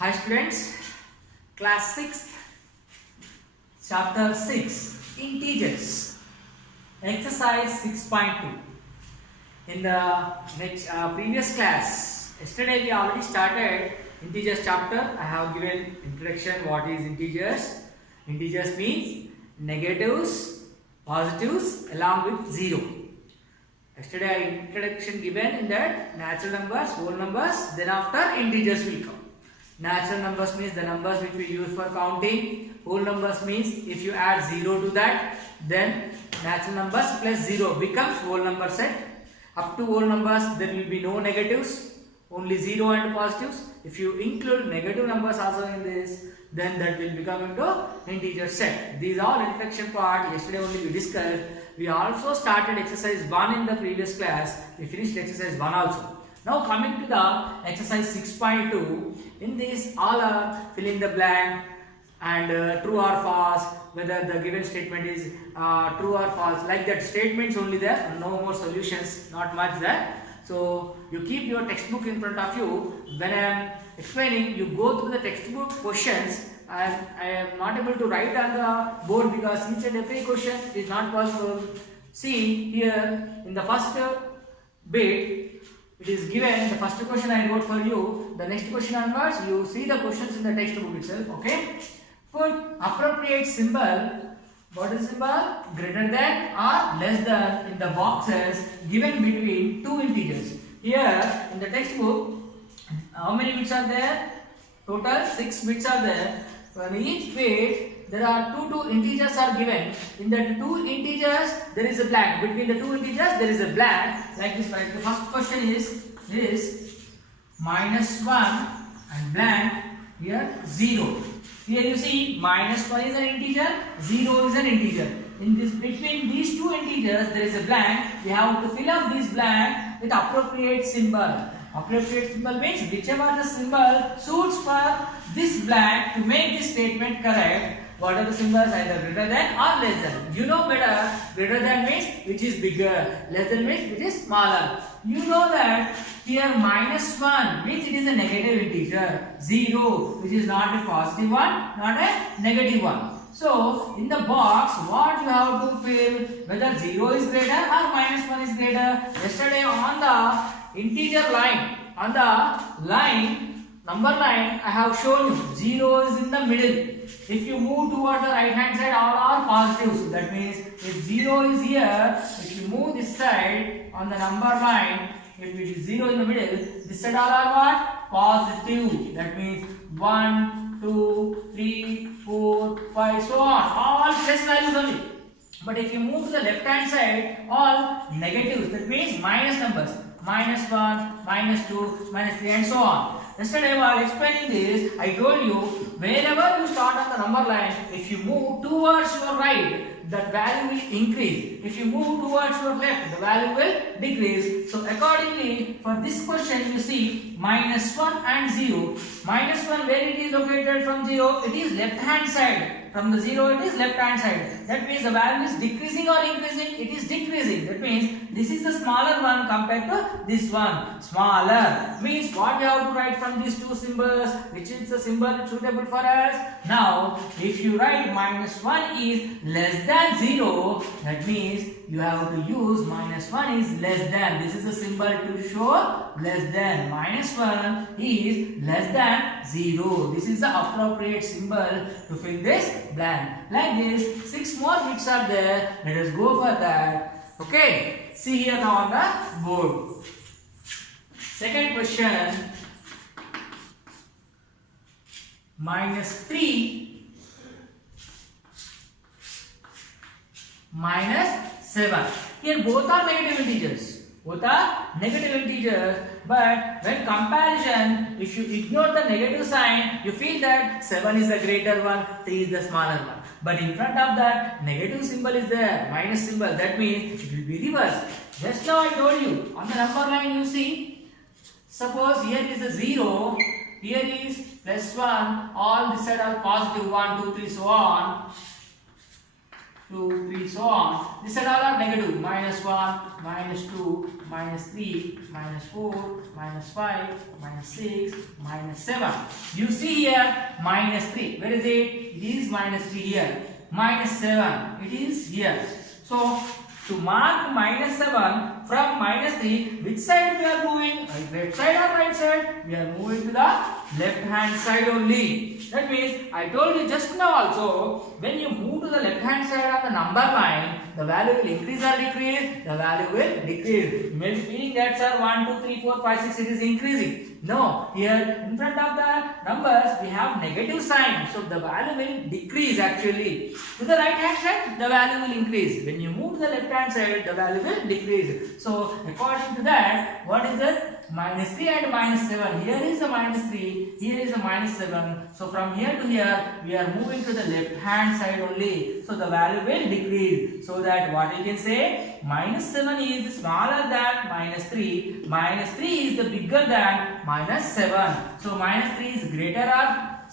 Hi students, class 6, chapter 6, integers, exercise 6.2. In the previous class, yesterday we already started integers chapter. I have given introduction what is integers. Integers means negatives, positives along with 0. Yesterday I introduction given in that natural numbers, whole numbers, then after integers will come. Natural numbers means the numbers which we use for counting. Whole numbers means if you add 0 to that, then natural numbers plus 0 becomes whole number set. Up to whole numbers there will be no negatives, only 0 and positives. If you include negative numbers also in this, then that will become into integer set. These are introduction part. Yesterday only we discussed. We also started exercise 1 in the previous class. We finished exercise 1 also. Now coming to the exercise 6.2, in this all are fill in the blank and true or false, whether the given statement is true or false, like that statements only there, no more solutions, not much there. So you keep your textbook in front of you. When I am explaining, you go through the textbook questions, and I am not able to write on the board because each and every question is not possible. See here in the first bit, it is given the first question I wrote for you. The next question onwards, you see the questions in the textbook itself. Okay. Put appropriate symbol. What is symbol? Greater than or less than in the boxes given between two integers. Here in the textbook, how many bits are there? Total 6 bits are there. For each bit, there are two integers are given. In the two integers, there is a blank. Between the two integers, there is a blank. Like this, right? The first question is -1 and blank. Here 0. Here you see -1 is an integer, 0 is an integer. In this between these two integers, there is a blank. We have to fill up this blank with appropriate symbol. Appropriate symbol means whichever the symbol suits for this blank to make this statement correct. What are the symbols? Either greater than or less than. You know better. Greater than means which is bigger. Less than means which is smaller. You know that here -1 means it is a negative integer. 0 which is not a positive one, not a negative one. So in the box, what you have to fill, whether 0 is greater or -1 is greater. Yesterday on the integer line, on the line number line, I have shown you 0 is in the middle. If you move towards the right hand side, all are positives. That means if 0 is here, if you move this side on the number line, if it is 0 in the middle, this side all are what? Positive. That means 1, 2, 3, 4, 5, so on. All plus values only. But if you move to the left hand side, all negatives. That means minus numbers. -1, -2, -3 and so on. Yesterday while explaining this, I told you wherever you start on the number line, if you move towards your right, the value will increase. If you move towards your left, the value will decrease. So accordingly, for this question you see -1 and 0. -1 where it is located from 0, it is left hand side. From the 0 it is left hand side. That means the value is decreasing or increasing? It is decreasing. That means this is the smaller one compared to this one. Smaller means what we have to write from these two symbols, which is the symbol suitable for us. Now if you write -1 is less than 0, that means you have to use -1 is less than. This is the symbol to show less than. -1 is less than 0. This is the appropriate symbol to fill this blank. Like this, 6 more bits are there. Let us go for that. Okay, see here now on the board. Second question, -3 -7. Here both are negative integers. Both are negative integers. But when comparison, if you ignore the negative sign, you feel that 7 is the greater one, 3 is the smaller one. But in front of that, negative symbol is there, minus symbol. That means it will be reversed. Just now I told you, on the number line you see, suppose here is a 0, here is +1, all this side are positive, 1, 2, 3, so on. 2, 3, so on. This side all are negative. -1, -2, -3, -4, -5, -6, -7. You see here -3. Where is it? It is -3 here. -7. It is here. So to mark -7 from -3, which side we are moving? Left side or right side? We are moving to the left hand side only. That means I told you just now also, when you move to the left hand side of the number line, the value will increase or decrease? The value will decrease. You may be feeling that, sir, 1, 2, 3, 4, 5, 6, it is increasing. No, here in front of the numbers we have negative sign, so the value will decrease actually. To the right hand side, the value will increase. When you move to the left hand side, the value will decrease. So according to that, what is it? -3 and -7. Here is the -3, here is the -7. So from here to here, we are moving to the left hand side only. So the value will decrease. So that what you can say, -7 is smaller than -3. -3 is the bigger than -7. So -3 is greater or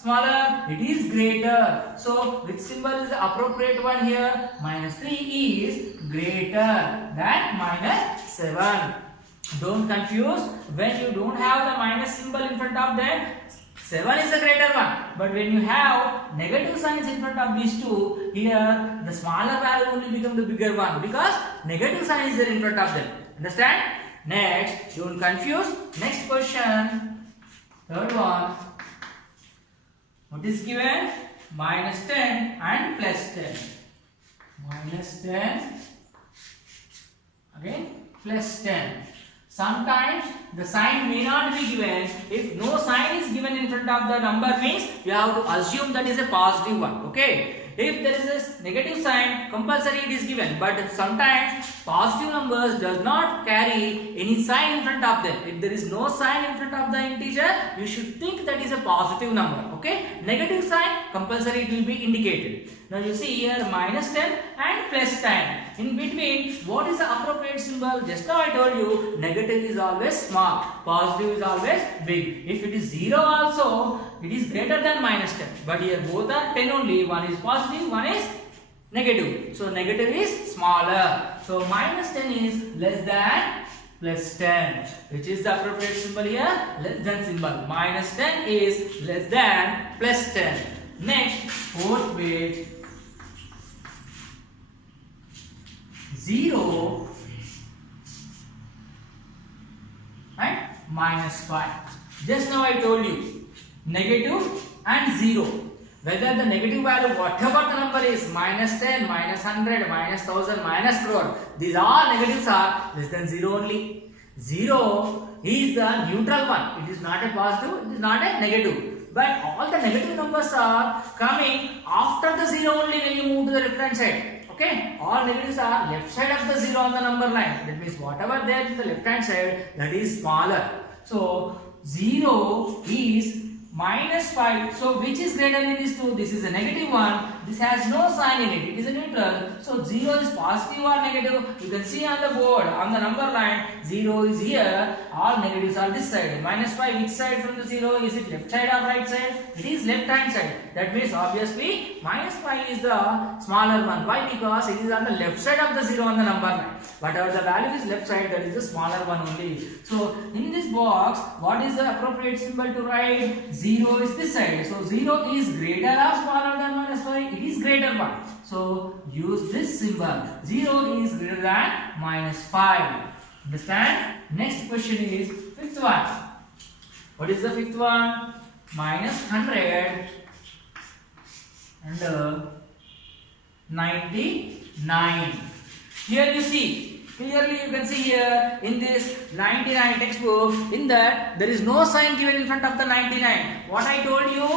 smaller? It is greater. So which symbol is the appropriate one here? -3 is greater than -7. Don't confuse. When you don't have the minus symbol in front of them, 7 is the greater one. But when you have negative signs in front of these two, here the smaller value only become the bigger one because negative sign is there in front of them. Understand? Next, don't confuse. Next question. Third one. What is given? -10 and +10. -10 again +10. Sometimes the sign may not be given. If no sign is given in front of the number, means you have to assume that is a positive one. Okay. If there is a negative sign, compulsory it is given. But sometimes positive numbers does not carry any sign in front of them. If there is no sign in front of the integer, you should think that is a positive number. Okay. Negative sign, compulsory it will be indicated. Now you see here -10 and +10. In between, what is the appropriate symbol? Just now I told you, negative is always small, positive is always big. If it is 0 also, it is greater than -10. But here both are 10 only. One is positive, one is negative. So negative is smaller. So -10 is less than +10. Which is the appropriate symbol here? Less than symbol. -10 is less than +10. Next, fourth bit. 0 and -5. Just now I told you, negative and 0. Whether the negative value, whatever the number is, -10, -100, -1000, -crore, these all negatives are less than 0 only. 0 is the neutral one. It is not a positive, it is not a negative. But all the negative numbers are coming after the 0 only when you move to the left hand side. Okay, all negatives are left side of the 0 on the number line. That means whatever there is the left hand side, that is smaller. So 0 is -5. So which is greater than these two? This is a negative one. This has no sign in it. It is a neutral. So 0 is positive or negative. You can see on the board, on the number line, 0 is here. All negatives are this side. -5, which side from the 0? Is it left side or right side? It is left hand side. That means obviously -5 is the smaller one. Why? Because it is on the left side of the 0 on the number line. Whatever the value is left side, that is the smaller one only. So in this box, what is the appropriate symbol to write? 0 is this side. So 0 is greater or smaller than -5? It is greater one. So use this symbol. 0 is greater than -5. Understand? Next question is fifth one. What is the fifth one? -100 and 99. Here you see, clearly you can see here in this 99 textbook, in that there is no sign given in front of the 99. What I told you,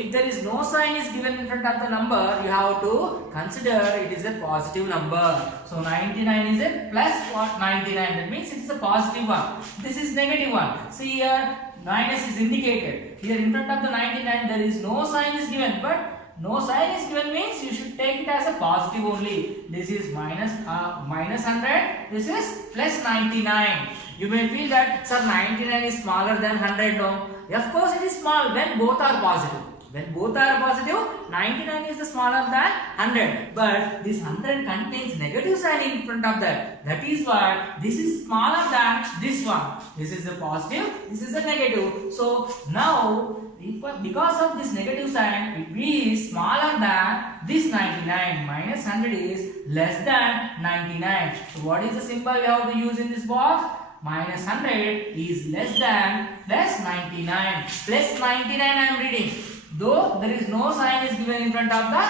if there is no sign is given in front of the number, you have to consider it is a positive number. So 99 is a plus what? 99. That means it is a positive one. This is negative one. See here, minus is indicated. Here in front of the 99 there is no sign is given, but no sign is given means you should take it as a positive only. This is -100. This is plus 99. You may feel that, sir, 99 is smaller than 100. No, of course it is small when both are positive. When both are positive, 99 is the smaller than 100. But this 100 contains negative sign in front of that. That is why this is smaller than this one. This is the positive, this is the negative. So now, because of this negative sign, it is smaller than this 99. Minus 100 is less than 99. So what is the symbol we have to use in this box? Minus 100 is less than plus 99. Plus 99 I am reading. Though there is no sign is given in front of the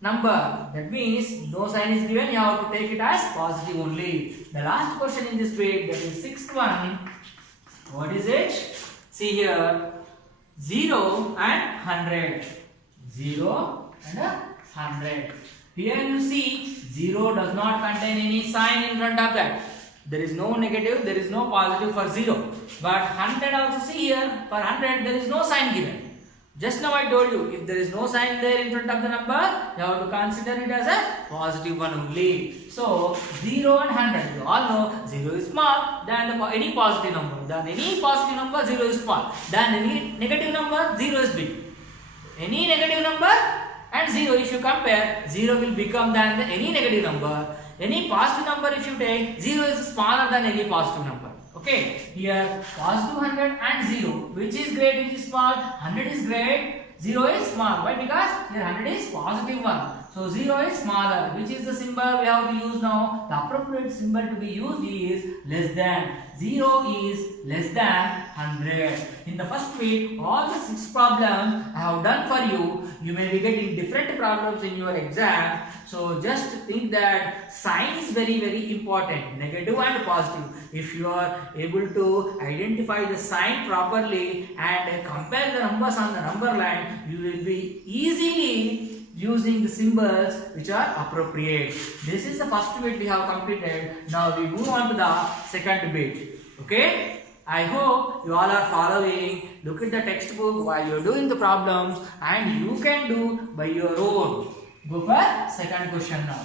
number. That means no sign is given, you have to take it as positive only. The last question in this grade, that is sixth one. What is it? See here, 0 and 100. 0 and 100. Here you see 0 does not contain any sign in front of that. There is no negative, there is no positive for 0. But 100 also, see here, for 100 there is no sign given. Just now I told you, if there is no sign there in front of the number, you have to consider it as a positive one only. So 0 and 100, you all know 0 is small than any positive number. Than any positive number, 0 is small. Than any negative number, 0 is big. Any negative number and 0, if you compare, 0 will become than any negative number. Any positive number if you take, 0 is smaller than any positive number. Okay, here positive 100 and 0. Which is great, which is small? 100 is great, 0 is small. Why? Because here 100 is positive 1. So 0 is smaller. Which is the symbol we have to use now? The appropriate symbol to be used is less than. 0 is less than 100. In the first week, all the 6 problems I have done for you. You may be getting different problems in your exam. So just think that sign is very, very important. Negative and positive. If you are able to identify the sign properly and compare the numbers on the number line, you will be easily using the symbols which are appropriate. This is the first bit we have completed. Now we move on to the second bit. Okay? I hope you all are following. Look at the textbook while you are doing the problems and you can do by your own. Go for second question now.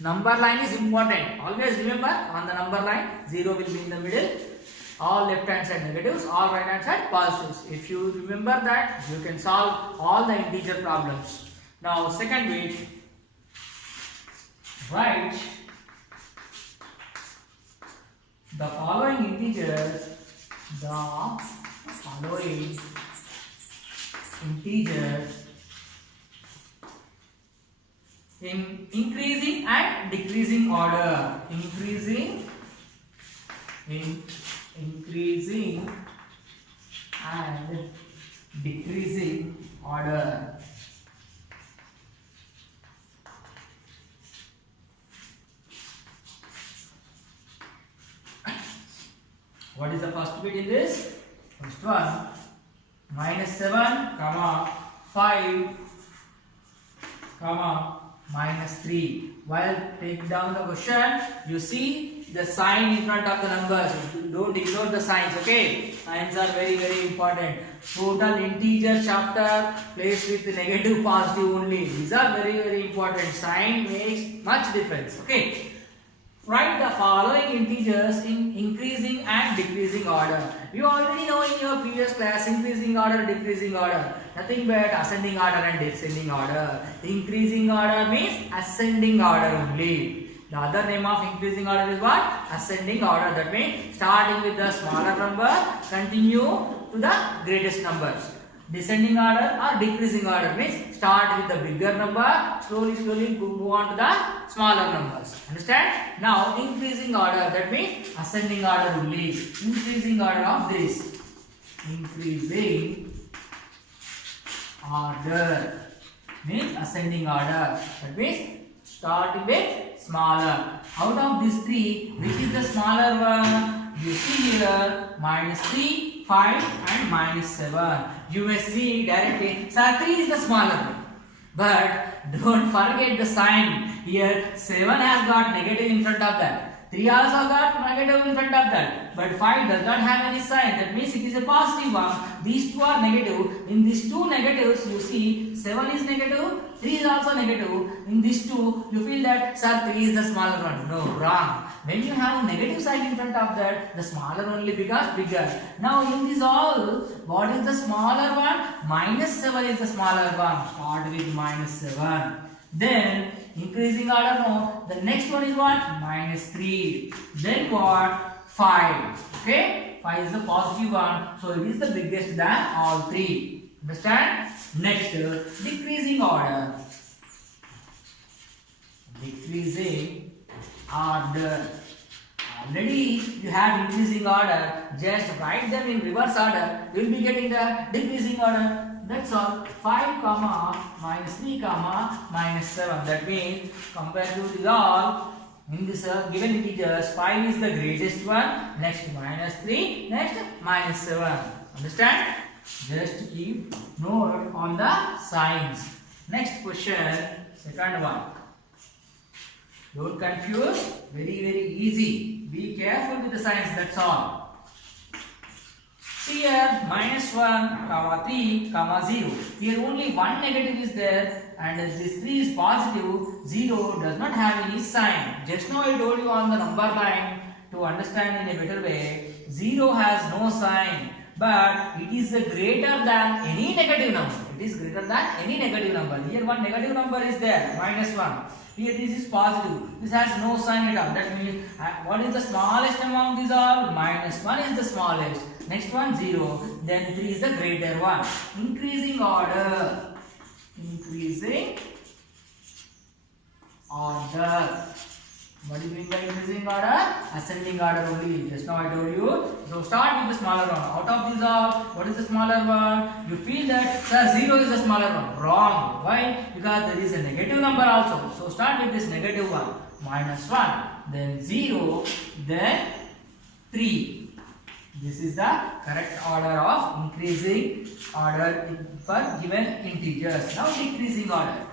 Number line is important. Always remember, on the number line, 0 will be in the middle. All left hand side negatives, all right hand side positives. If you remember that, you can solve all the integer problems. Now, second bit, write the following integers. In increasing and decreasing order. Increasing and decreasing order. What is the first bit in this? First one, minus 7, comma 5, comma minus 3. While take down the question, you see the sign in front of the numbers. Don't ignore the signs, okay? Signs are very, very important. Total integer chapter placed with negative, positive only. These are very, very important. Sign makes much difference, okay? Write the following integers in increasing and decreasing order. You already know in your previous class, increasing order, decreasing order. Nothing but ascending order and descending order. Increasing order means ascending order only. The other name of increasing order is what? Ascending order. That means starting with the smaller number, continue to the greatest numbers. Descending order or decreasing order means start with the bigger number, slowly move on to the smaller numbers. Understand? Now increasing order, that means ascending order only. Increasing order of this. Increasing order means ascending order. That means starting with smaller. Out of these 3, which is the smaller one? You see here minus 3, 5 and minus 7. You may see directly, so 3 is the smaller one. But don't forget the sign. Here 7 has got negative in front of that. 3 also got negative in front of that. But 5 does not have any sign. That means it is a positive one. These two are negative. In these two negatives, you see 7 is negative, 3 is also negative. In these two, you feel that, sir, 3 is the smaller one. No, wrong. When you have a negative sign in front of that, the smaller only becomes bigger. Now in this all, what is the smaller one? Minus 7 is the smaller one. Start with minus 7. Then increasing order, no. The next one is what? Minus 3. Then what? 5. Okay? 5 is the positive one. So it is the biggest than all three. Understand? Next, decreasing order. Decreasing order. Already you have increasing order. Just write them in reverse order. You will be getting the decreasing order. That's all. 5 comma minus 3 comma minus 7. That means compared to the all in this given integers, 5 is the greatest one. Next minus 3. Next minus 7. Understand? Just keep note on the signs. Next question, second one. Don't confuse. Very easy. Be careful with the signs. That's all. See here, minus 1, comma 3, comma 0. Here only one negative is there, and this 3 is positive. 0 does not have any sign. Just now I told you on the number line, to understand in a better way, 0 has no sign, but it is greater than any negative number. It is greater than any negative number. Here one negative number is there, minus 1. Here this is positive. This has no sign at all. That means what is the smallest among these all? Minus 1 is the smallest. Next one 0. Then 3 is the greater one. Increasing order. Increasing order. What do you mean by increasing order? Ascending order only. Just now I told you. So start with the smaller one. Out of these all, what is the smaller one? You feel that, sir, 0 is the smaller one. Wrong. Why? Because there is a negative number also. So start with this negative one. Minus 1. Then 0. Then 3. This is the correct order of increasing order for given integers. Now decreasing order.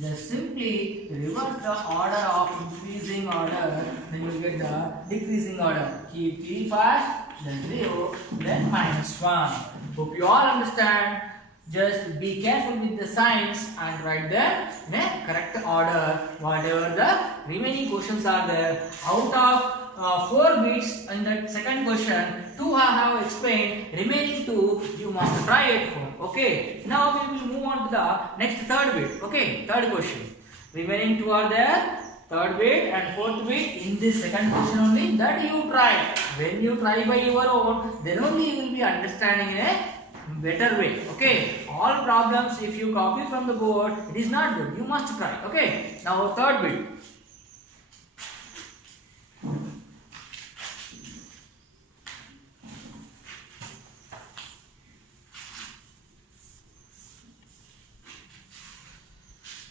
Just simply reverse the order of increasing order, then you will get the decreasing order. Keep 3 first, then 0, then minus 1. Hope you all understand. Just be careful with the signs and write them in a correct order. Whatever the remaining questions are there, out of 4 bits in the second question, 2 I have explained, remaining 2 you must try at home. Okay, now we will move on to the next third bit. Okay, third question. Remaining 2 are there, third bit and fourth bit in this second question only, that you try. When you try by your own, then only you will be understanding in a better way. Okay, all problems if you copy from the board, it is not good. You must try. Okay, now third bit.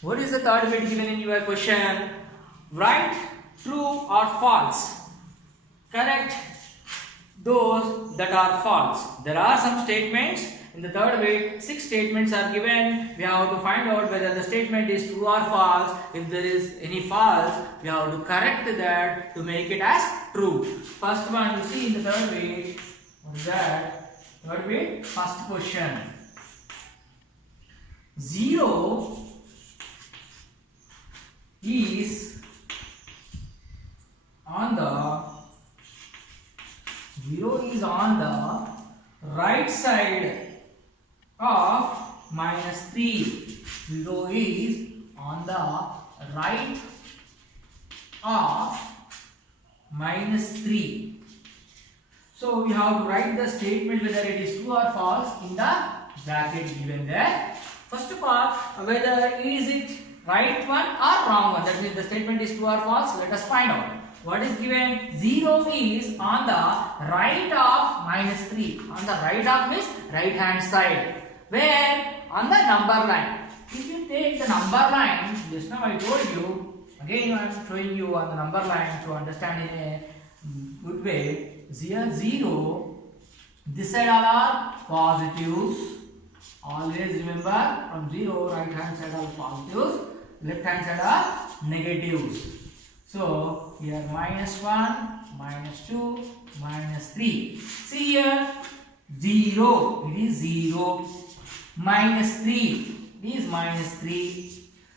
What is the third bit given in your question? Write true or false. Correct those that are false. There are some statements in the third bit. 6 statements are given. We have to find out whether the statement is true or false. If there is any false, we have to correct that to make it as true. First one you see in the third bit. What is that? Third bit, first question. 0 is on the right side of minus 3. 0 is on the right of minus 3. So we have to write the statement whether it is true or false in the bracket given there. First of all, whether is it right one or wrong one. That means the statement is true or false. Let us find out. What is given? 0 is on the right of minus 3. On the right of means right hand side. Where? On the number line. If you take the number line, just now I told you, again I am showing you on the number line to understand in a good way. 0, this side all are positives. Always remember from 0, right hand side all positives. left hand side are negatives. So here minus 1, minus 2, minus 3. See here 0, it is 0. Minus 3, it is minus 3.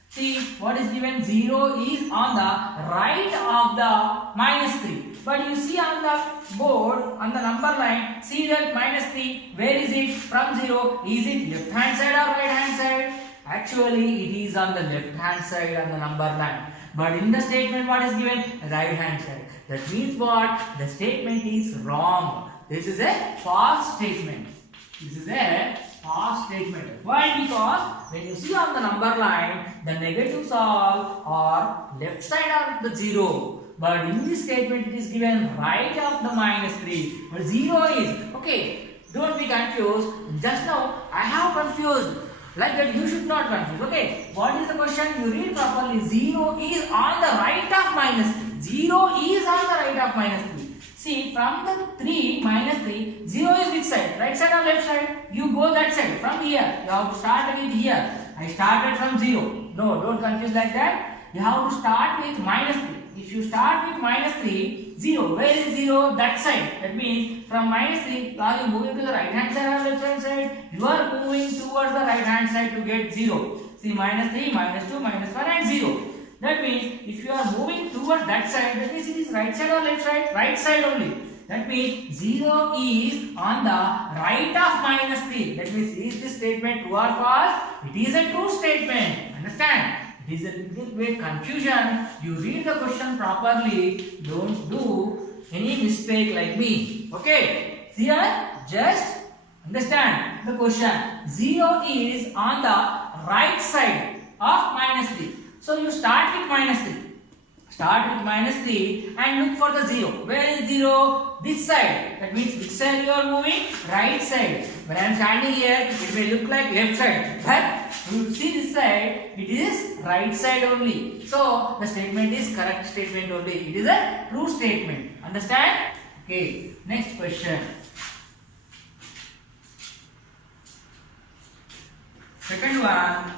See what is given? 0 is on the right of the minus 3. But you see on the board, on the number line, see that minus 3, where is it from 0? Is it left hand side or right hand side? Actually, it is on the left hand side on the number line. But in the statement, what is given? Right hand side. That means what? The statement is wrong. This is a false statement. This is a false statement. Why? Because when you see on the number line, the negatives all are left side of the 0. But in this statement, it is given right of the minus 3. But 0 is, okay, don't be confused. Just now, I have confused. Like that, you should not confuse. Okay, what is the question? You read properly. 0 is on the right of minus 3. 0 is on the right of minus 3. See, from the 3, minus 3, 0 is which side? Right side or left side? You go that side. From here, you have to start with here. I started from 0. No, don't confuse like that. You have to start with minus 3. If you start with minus 3, 0. Where is 0? That side. That means from minus 3, are you moving to the right hand side or left hand side? You are moving towards the right hand side to get 0. See, minus 3, minus 2, minus 1 and 0. That means if you are moving towards that side, that means it is right side or left side? Right side only. That means 0 is on the right of minus 3. That means is this statement true or false? It is a true statement. Understand? It is a little bit confusion. You read the question properly. Don't do any mistake like me. Okay? Here, just understand the question. 0 is on the right side of minus 3. So you start with minus 3. Start with minus 3 and look for the 0. Where is 0? This side. That means which side you are moving? Right side. When I am standing here, it may look like left side. But you see this side, it is right side only. So the statement is correct statement only. It is a true statement. Understand? Okay. Next question. Second one.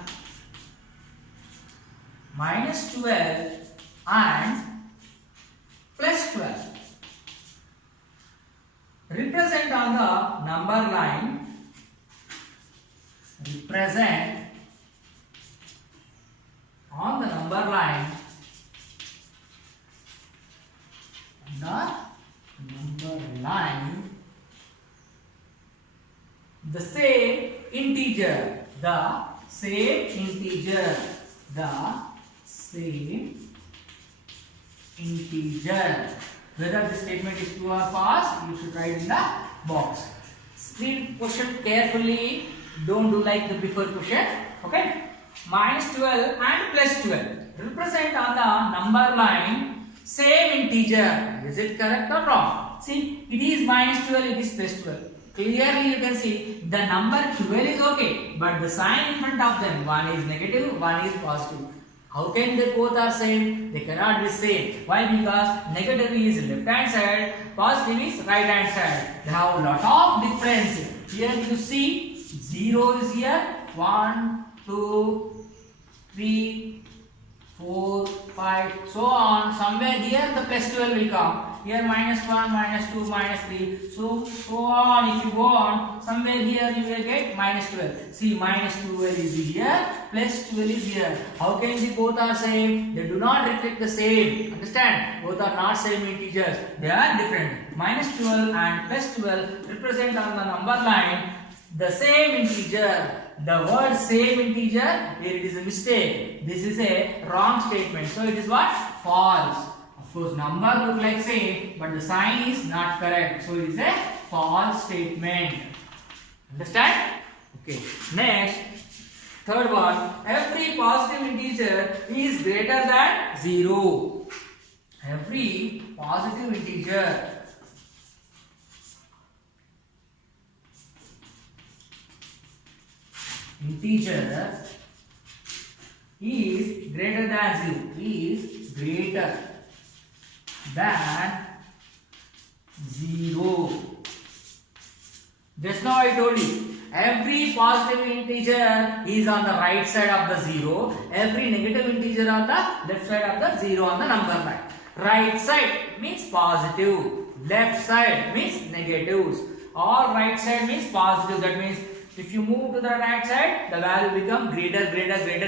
Minus 12 and plus 12. Represent on the number line. Represent on the number line. The same integer. The same integer. The same integer. Whether the statement is true or false, you should write in the box. Read question carefully. Don't do like the before question. Okay. Minus 12 and plus 12. Represent on the number line same integer. Is it correct or wrong? See, it is minus 12, it is plus 12. Clearly you can see the number 12 is okay, but the sign in front of them, one is negative, one is positive. How can they both are same? They cannot be same. Why? Because negative is left hand side, positive is right hand side. They have a lot of difference. Here you see 0 is here, 1, 2, 3, 4, 5, so on. Somewhere here the plus 12 will come. Here minus 1, minus 2, minus 3. So on. If you go on, somewhere here you will get minus 12. See, minus 12 is here, plus 12 is here. How can they both are same? They do not reflect the same. Understand? Both are not same integers. They are different. Minus 12 and plus 12 represent on the number line the same integer. The word same integer, here it is a mistake. This is a wrong statement. So it is what? False. Of course, number look like same, but the sign is not correct. So it is a false statement. Understand? Okay. Next, third one. Every positive integer is greater than 0. Every positive integer is greater than 0. Is greater than 0. Just now I told you, Every positive integer is on the right side of the 0. Every negative integer on the left side of the 0 on the number line. Right side means positive. Left side means negatives. All right side means positive. That means if you move to the right side, the value become greater,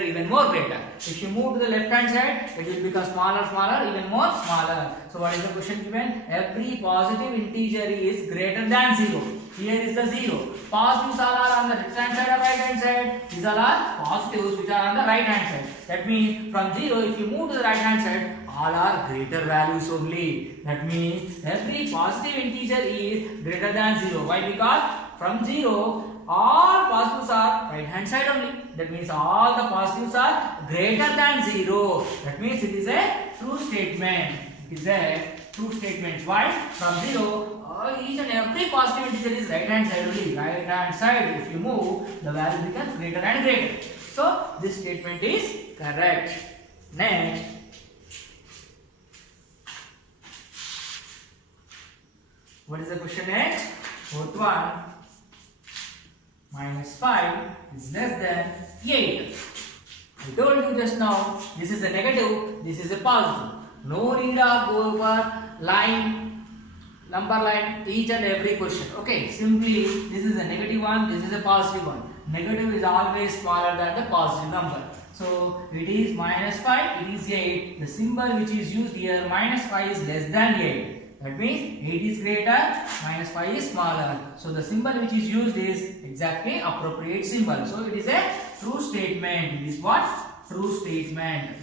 even more greater. If you move to the left hand side, it will become smaller, even more smaller. So what is the question given? Every positive integer is greater than 0. Here is the 0. Positives all are on the left hand side or right hand side. These all are positives which are on the right hand side. That means from 0, if you move to the right hand side, all are greater values only. That means every positive integer is greater than 0. Why? Because from 0, all positives are right hand side only. That means all the positives are greater than 0. That means it is a true statement. It is a true statement. Why? From 0, each and every positive integer is right hand side only. Right hand side. If you move, the value becomes greater and greater. So this statement is correct. Next. What is the question next? Fourth one. Minus 5 is less than 8. I told you just now, this is a negative, this is a positive. No need of go over line, number line, each and every question. Okay, simply this is a negative one, this is a positive one. Negative is always smaller than the positive number. So it is minus 5, it is 8. The symbol which is used here, minus 5 is less than 8. That means 8 is greater, minus 5 is smaller. So the symbol which is used is exactly appropriate symbol. So it is a true statement. It is what? True statement.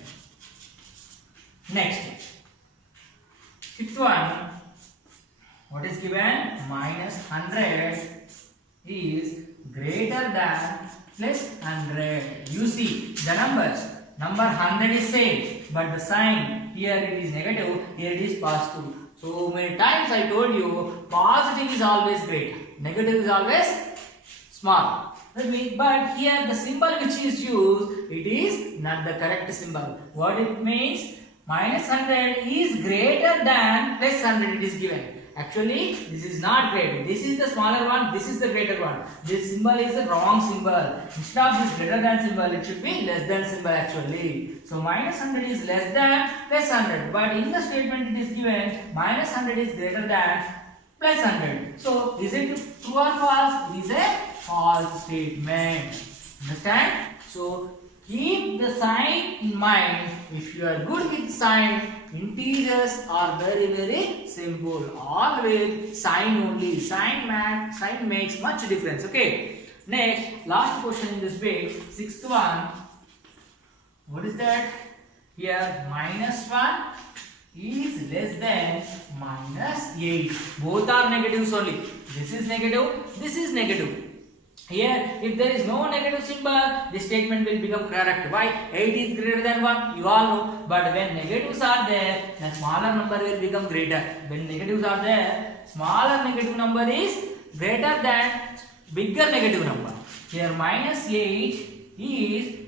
Next. Sixth one. What is given? Minus 100 is greater than plus 100. You see the numbers. Number 100 is same, but the sign here it is negative, here it is positive. So many times I told you, positive is always greater, negative is always small. But here the symbol which is used, it is not the correct symbol. What it means? Minus 100 is greater than plus 100 it is given. Actually, this is not greater. This is the smaller one, this is the greater one. This symbol is the wrong symbol. Instead of this greater than symbol, it should be less than symbol actually. So minus 100 is less than plus 100. But in the statement it is given minus 100 is greater than plus 100. So is it true or false? It is a false statement. Understand? So keep the sign in mind. If you are good with sign, integers are very simple. Always sign only. Sign makes much difference. Okay. Next, last question in this page, sixth one. What is that? Here minus 1 is less than minus 8. Both are negatives only. This is negative. This is negative. Here, if there is no negative symbol, this statement will become correct. Why? 8 is greater than 1, you all know. But when negatives are there, the smaller number will become greater. When negatives are there, smaller negative number is greater than bigger negative number. Here, minus 8 is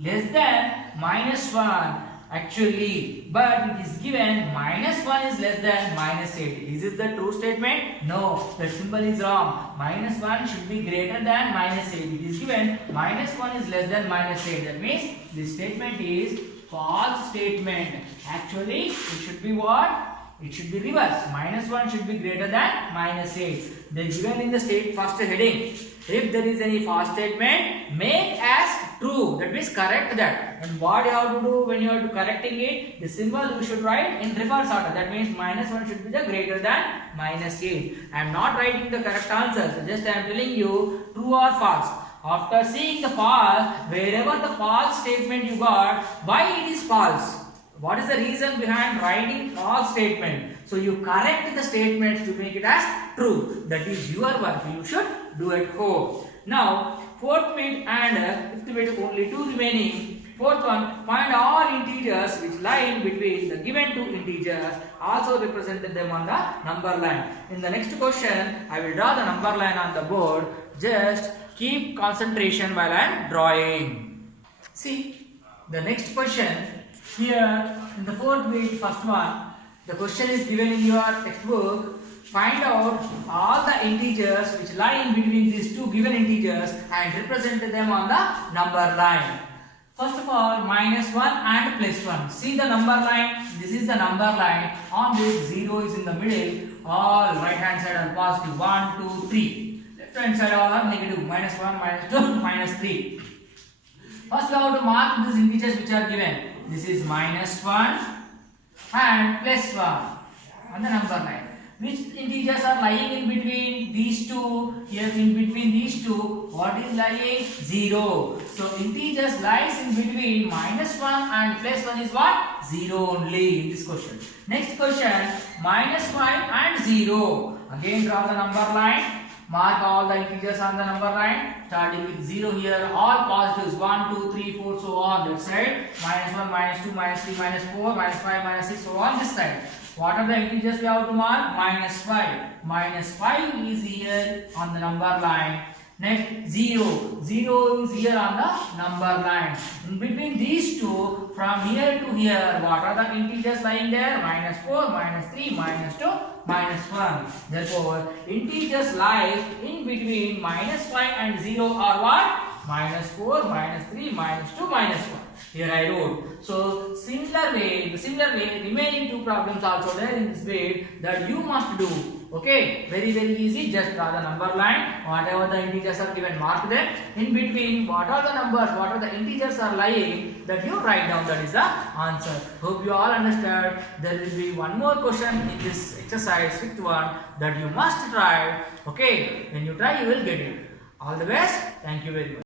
less than minus 1. Actually, but it is given minus 1 is less than minus 8. Is this the true statement? No, the symbol is wrong. Minus 1 should be greater than minus 8. It is given minus 1 is less than minus 8. That means this statement is false statement. Actually, it should be what? It should be reverse. Minus 1 should be greater than minus 8. Then given in the first heading, if there is any false statement, make as true. That means correct that. And what you have to do when you are correcting it, the symbol you should write in reverse order. That means minus 1 should be the greater than minus 8. I am not writing the correct answer. So just I am telling you true or false. After seeing the false, wherever the false statement you got, why it is false? What is the reason behind writing false statement? So you correct the statements to make it as true. That is your work. You should do at home. Now, fourth bit and fifth bit only two remaining. Fourth one, find all integers which lie in between the given two integers. Also represented them on the number line. In the next question, I will draw the number line on the board. Just keep concentration while I am drawing. See, the next question. Here in the fourth bit, first one, the question is given in your textbook. find out all the integers which lie in between these two given integers and represent them on the number line. First of all, -1 and +1. See the number line. This is the number line. On this, 0 is in the middle. All right hand side are positive. 1, 2, 3. Left hand side all are negative. -1, -2, -3. First, we have to mark these integers which are given. This is -1 and +1 on the number line. Which integers are lying in between these two? Here in between these two, what is lying? 0. So integers lies in between -1 and +1 is what? 0 only in this question. Next question, -5 and 0. Again draw the number line. Mark all the integers on the number line. Starting with 0 here, all positives 1, 2, 3, 4, so on. That side, -1, -2, -3, -4, -5, -6, so on this side. What are the integers we have to mark? -5. -5 is here on the number line. Next 0. 0 is here on the number line. In between these two, from here to here, what are the integers lying there? -4, -3, -2, -1. Therefore, integers lie in between -5 and 0 are what? -4, -3, -2, -1. Here I wrote. So similar way, remaining two problems also there in this grade that you must do. Okay, very easy. Just draw the number line. Whatever the integers are given, mark them. In between, what are the numbers, what are the integers are lying, that you write down. That is the answer. Hope you all understand. There will be one more question in this exercise, fifth one, that you must try. Okay, when you try, you will get it. All the best. Thank you very much.